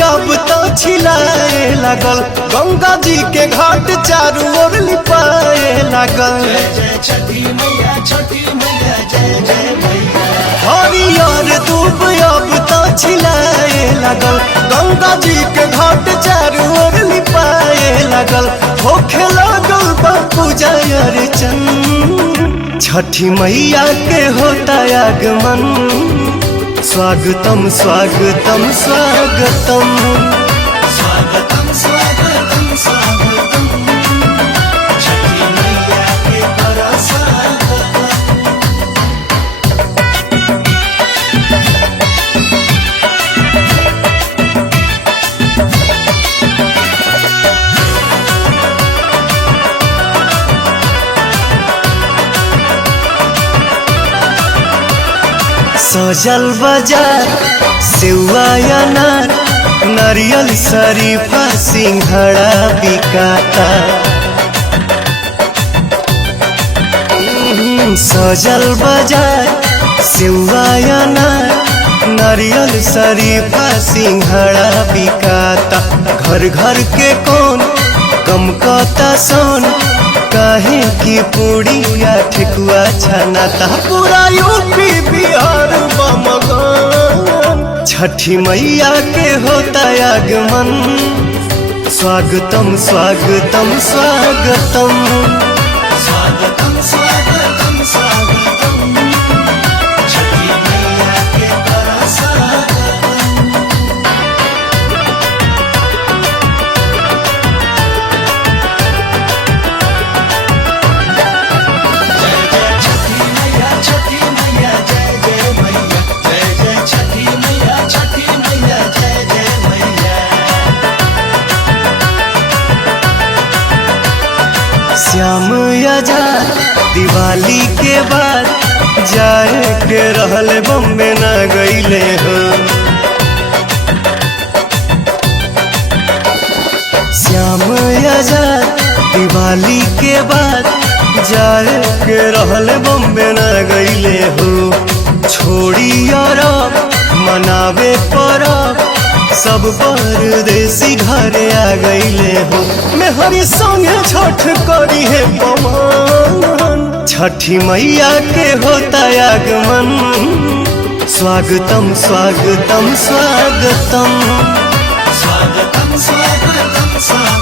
अब तो छिलाए लागल, गंगा जी के घाट चारू ओर लिपाए लागल। हरियर दूब अब तो छिलाए लागल, गंगा जी के घाट चारू ओर लिपाए लागल। होखे लागल पूजा अर्चन, छठी मैया के होता आगमन। स्वागतम स्वागतम स्वागतम, स्वागतम स्वागतम स्वागतम, छठी मैया के करो स्वागतम। सजल बाजार सेवा अनार, नारियल शरीफा सिंघड़ा बिकाता। सजल बाजार सेवा अनार, नारियल शरीफा सिंघड़ा बिकाता। घर घर के कौन कम कता सोन, काहे की पूड़िया ठेकुआ छनाता। पूरा यूपी बिहार बमगन, छठी मैया के होता आगमन। स्वागतम स्वागतम स्वागतम, स्वागतम स्वागतम स्वागतम, छठी मैया के करो स्वागतम। छठी मैया जय जय मैया, जय जय छठी मैया, छठी मैया जय जय मैया। श्याम आजाद दिवाली के बाद जाए के रहल बम्बे ना गईले हो। श्याम आजाद दिवाली के बाद जाए के रहल बम्बे ना गईले हो। छोड़ी अरब मनावे परब, सब परदेसी घरे आ गईले हो। मेहरी संगे छठ करी है पवन, छठी मैया के होता आगमन। स्वागतम स्वागतम स्वागतम, स्वागतम स्वागतम स्वागतम।